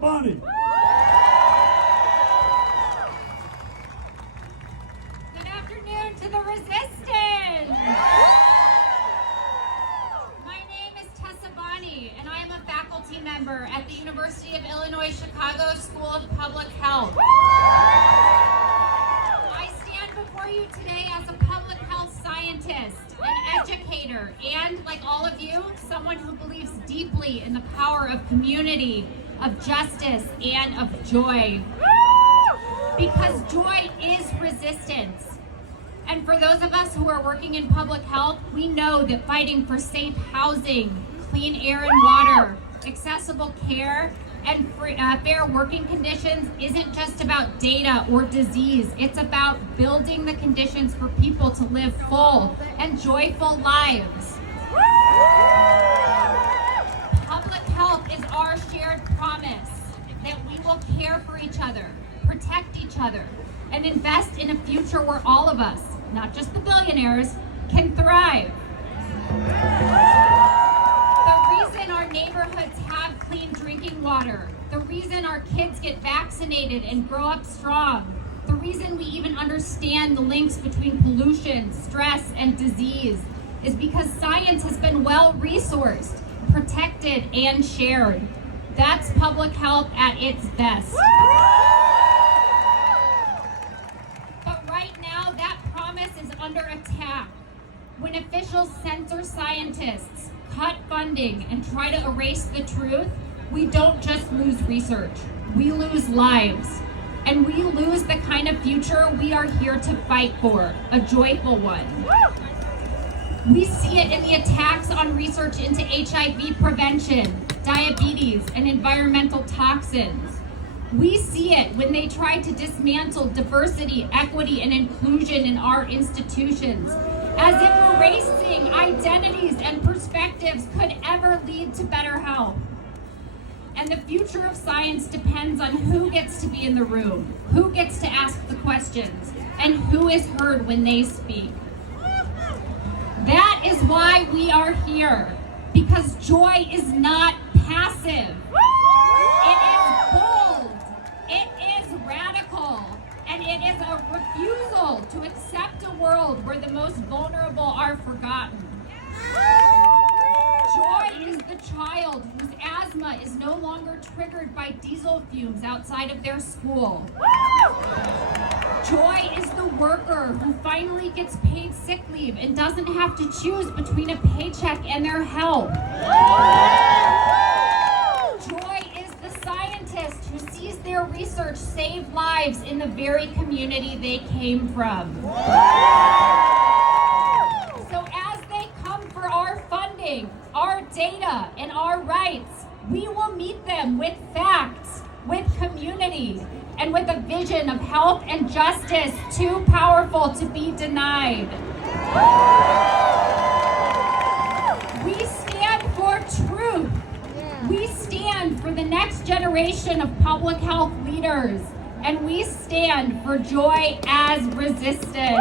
Bonney. Good afternoon to the resistance. My name is Tessa Bonney, and I am a faculty member at the University of Illinois Chicago School of Public Health. I stand before you today as a public health scientist, an educator, and like all of you, someone who believes deeply in the power of community, of justice, and of joy. Because joy is resistance. And for those of us who are working in public health, we know that fighting for safe housing, clean air and water, accessible care, and fair working conditions isn't just about data or disease. It's about building the conditions for people to live full and joyful lives. Public health is our shared promise that we will care for each other, protect each other, and invest in a future where all of us, not just the billionaires, can thrive. The reason our neighborhoods have clean drinking water, the reason our kids get vaccinated and grow up strong, the reason we even understand the links between pollution, stress, and disease is because science has been well-resourced, protected, and shared. That's public health at its best. But right now, that promise is under attack. When officials censor scientists, cut funding, and try to erase the truth, we don't just lose research, we lose lives. And we lose the kind of future we are here to fight for, a joyful one. We see it in the attacks on research into HIV prevention, diabetes, and environmental toxins. We see it when they try to dismantle diversity, equity, and inclusion in our institutions, as if erasing identities and perspectives could ever lead to better health. And the future of science depends on who gets to be in the room, who gets to ask the questions, and who is heard when they speak. That is why we are here, because joy is not passive. It is bold, it is radical, and it is a refusal to accept a world where the most vulnerable are forgotten. Joy is the child whose asthma is no longer triggered by diesel fumes outside of their school. Joy is the worker who finally gets paid sick leave and doesn't have to choose between a paycheck and their health. Joy is the scientist who sees their research save lives in the very community they came from. So as they come for our funding, our data, and our rights, we will meet them with facts, with community, and with a vision of health and justice too powerful to be denied. We stand for truth. We stand for the next generation of public health leaders, and we stand for joy as resistance.